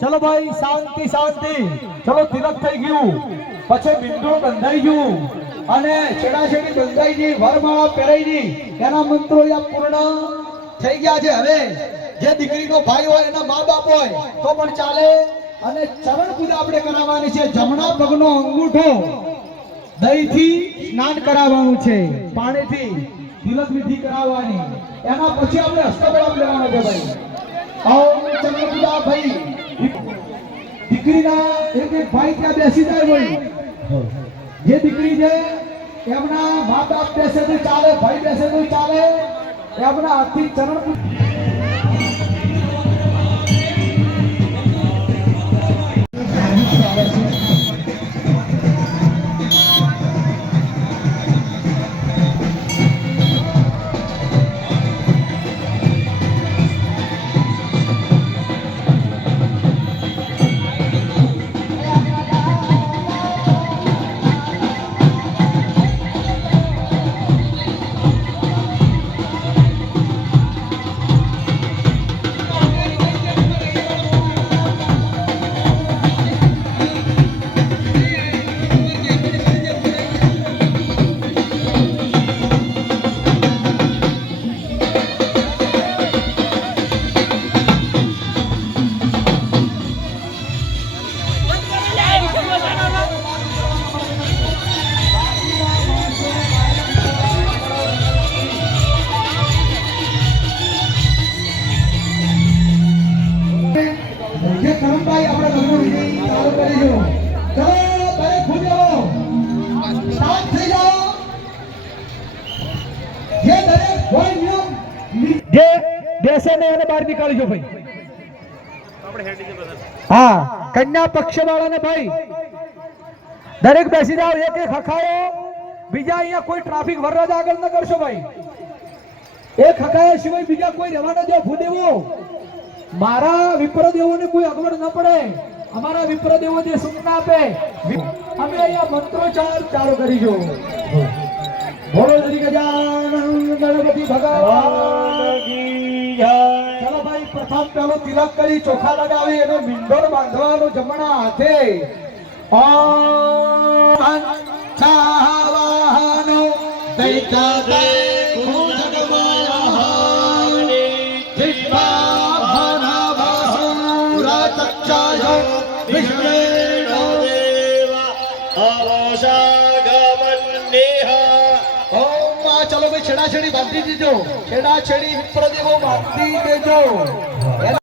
चलो भाई शांति शांति चलो तिलक થઈ ગયું પછી બિંદુ બંધાઈ ગયું અને છેડાછેડી બંધાઈ ગઈ વરમાળા પહેરાઈ ગઈ એના મંત્રો યા પૂર્ણ થઈ ગયા છે હવે જે દીકરીનો ભાઈ હોય એના મા બાપ હોય તો પણ ચાલે અને ચરણ પૂજા આપણે કરાવવાની છે જમણા પગનો અંગૂઠો દહીંથી સ્નાન કરાવવાનું છે પાણીથી તિલક વિધિ કરાવવાની એના પછી આપણે હસ્તબળાપ લેવાનો છે ભાઈ ઓમ ચરણ પૂજા ભાઈ દીકરીના એક એક ભાઈ ત્યાં બેસી જાય ભાઈ જે દીકરી છે એમના મા બાપ બેસે તો ચાલે ભાઈ બેસે તો ચાલે એમના હાથથી ચરણ ભાઈ આપણે લગ્ન વિધિ ચાલુ કરીશું ચલો દરેક ખુદો શાંત થઈ જાઓ જે દરેક કોઈ નિયમ જે બેસે ને એને બહાર નીકાળજો ભાઈ આપણે હેડી જે બધા હા કન્યા પક્ષ વાળાને ભાઈ દરેક બેસી જાઓ એક એક હખાયો બીજા અહીંયા કોઈ ટ્રાફિક વરરાજ આગળ ન કરશો ભાઈ એક હખાયા સિવાય બીજા કોઈ રહેવાનો જો ભૂદેવો મારા વિપ્રદેવોને કોઈ અગવડ ન પડે અમારા વિપ્રદેવો જે સૂચના આપે અમે અહીંયા મંત્રોચ્ચાર ચાલુ કરીશું બોલો શ્રી ગજાનંદ ગણપતિ ભગવાન કી જય ચલો ભાઈ પ્રથમ પહેલો તિલક કરી ચોખા લગાવી એનો મિંડોળ બાંધવાનો જમણા હાથે ઓમ છાવાનો દૈતા દે ચલો ભાઈ છેડાછેડી બાંધી દીજો છેડાછેડી વિપ્રદેવો બાંધી દેજો